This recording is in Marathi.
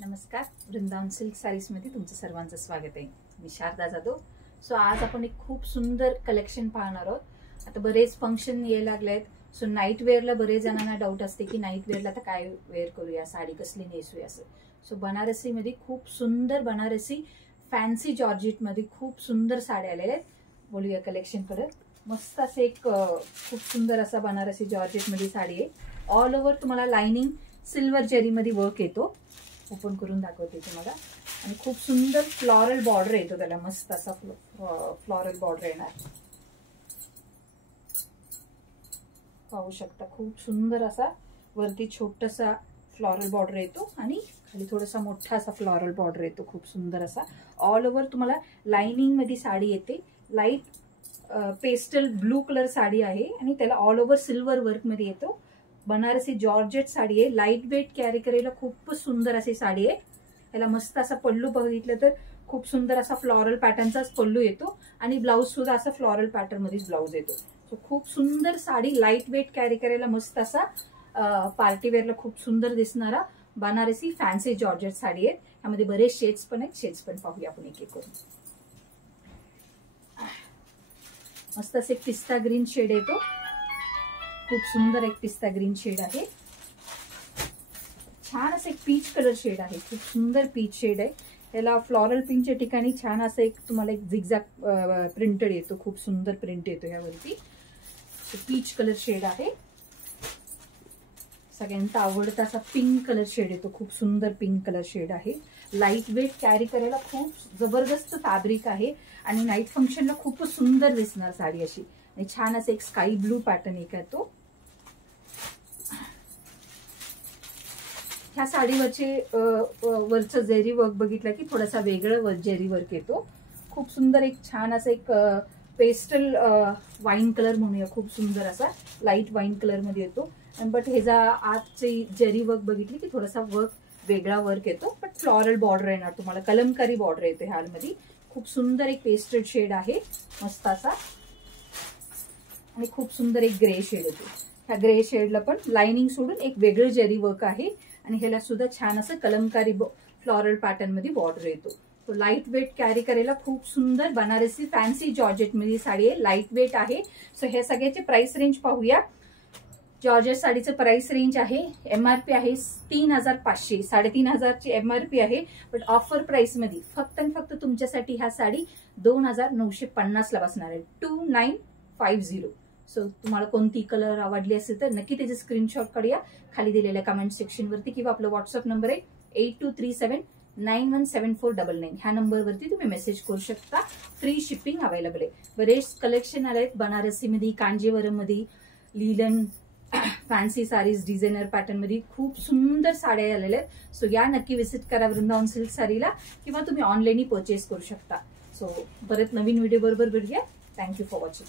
नमस्कार, वृंदावन सिल्क सारीज मध्ये तुमचं सर्वांचं स्वागत आहे। मी शारदा जाधव। सो आज आपण एक खूप सुंदर कलेक्शन पाहणार आहोत। आता बरेच फंक्शन यायला लागलेत। सो नाईट वेअरला बरेच जणांना डाऊट असते की नाईट वेअरला आता काय वेअर करूया, साडी कसली नेसूया असं। सो बनारसी मध्ये खूप सुंदर बनारसी फॅन्सी जॉर्जेट मध्ये खूप सुंदर साड्या आलेल्या आहेत। बोलूया कलेक्शन कडे। मस्त असे एक खूप सुंदर असा बनारसी जॉर्जेट मध्ये साडी आहे। ऑल ओव्हर तुम्हाला लाइनिंग सिल्वर जेरी मध्ये वर्क येतो। ओपन करून दाखवते तुम्हाला। आणि खूप सुंदर फ्लोरल बॉर्डर येतो त्याला, मस्त असा फ्लोरल बॉर्डर येणार। पाहू शकता खूप सुंदर असा वरती छोटासा फ्लोरल बॉर्डर येतो आणि खाली थोडासा मोठा असा फ्लोरल बॉर्डर येतो। खूप सुंदर असा ऑल ओव्हर तुम्हाला लाइनिंग मध्ये साडी येते। Light pastel blue colour sari आहे आणि त्याला ऑल ओव्हर सिल्वर वर्क मध्ये येतो। बनारसी जॉर्जेट साडी आहे। लाईट वेट कॅरी करायला खूप सुंदर अशी साडी आहे। याला मस्त असा पल्लू बघितलं तर खूप सुंदर असा फ्लोरल पॅटर्नचाच पल्लू येतो आणि ब्लाउज सुद्धा असा फ्लोरल पॅटर्न मध्येच ब्लाउज येतो। सो खूप सुंदर साडी, लाईट वेट कॅरी करायला मस्त असा पार्टी वेअरला खूप सुंदर दिसणारा बनारसी फॅन्सी जॉर्जेट साडी आहे। यामध्ये बरेच शेड्स पण आहेत, शेड्स पण पाहूया आपण एक एक करून। मस्त असे पिस्ता ग्रीन शेड येतो। खूप सुंदर एक पिस्ता ग्रीन शेड आहे। छान असं एक पीच कलर शेड आहे। खूप सुंदर पीच शेड आहे। याला फ्लोरल पिंकच्या ठिकाणी छान असं एक तुम्हाला एक झिगझॅग प्रिंटेड येतो। खूप सुंदर प्रिंट येतो यावरती। पीच कलर शेड आहे। सगळ्यांचा आवडता असा पिंक कलर शेड येतो। खूप सुंदर पिंक कलर शेड आहे। लाईट वेट कॅरी करायला खूप जबरदस्त फॅब्रिक आहे आणि नाईट फंक्शनला खूप सुंदर दिसणार साडी अशी। आणि छान असं एक स्काई ब्लू पॅटर्न एक येतो। ह्या साडीवरचे वरचं जेरी वर्क बघितलं की थोडासा वेगळं जेरी वर्क येतो। खूप सुंदर एक छान असं एक पेस्टल वाईन कलर म्हणूया, खूप सुंदर असा लाईट वाईन कलर मध्ये येतो। बट ह्याचा आजची जेरी वर्क बघितली की थोडासा वर्क वेगळा वर्क येतो, बट फ्लोरल बॉर्डर येणार तुम्हाला, कलमकारी बॉर्डर येते ह्यामध्ये। खूप सुंदर एक पेस्टल शेड आहे मस्त असा आणि खूप सुंदर एक ग्रे शेड येतो। ह्या ग्रे शेडला पण लाइनिंग सोडून एक वेगळं जेरी वर्क आहे आणि ह्याला सुद्धा छान असं कलमकारी फ्लोरल पॅटर्न मध्ये बॉर्डर येतो। तो लाईट वेट कॅरी करायला खूप सुंदर बनारसी फॅन्सी जॉर्जेट मध्ये साडी आहे। लाईट वेट आहे। सो हे सगळ्याचे प्राइस रेंज पाहूया। जॉर्जेट साडीचं प्राइस रेंज आहे, एमआरपी आहे 3500, 3500 ची एमआरपी आहे। बट ऑफर प्राइस मध्ये फक्त आणि फक्त तुमच्यासाठी ह्या साडी 2950 ला बसणार आहे, 2950। सो तुम्हाला कोणती कलर आवडली असेल तर नक्की त्याचे स्क्रीनशॉट काढूया खाली दिलेल्या कमेंट सेक्शन वरती, किंवा आपलं व्हॉट्सअप नंबर आहे 8237917499। ह्या नंबरवरती तुम्ही मेसेज करू शकता। फ्री शिपिंग अवेलेबल आहे। बरेच कलेक्शन आले आहेत बनारसी मध्ये, कांजीवरम मध्ये, linen fancy sarees designer pattern मध्ये खूप सुंदर साड्या आलेल्या आहेत। सो या नक्की विजिट करा वृंदावन सिल्क साडीला, किंवा तुम्ही ऑनलाईनही परचेस करू शकता। सो परत नवीन व्हिडिओ बरोबर भेटूया। Thank you for watching.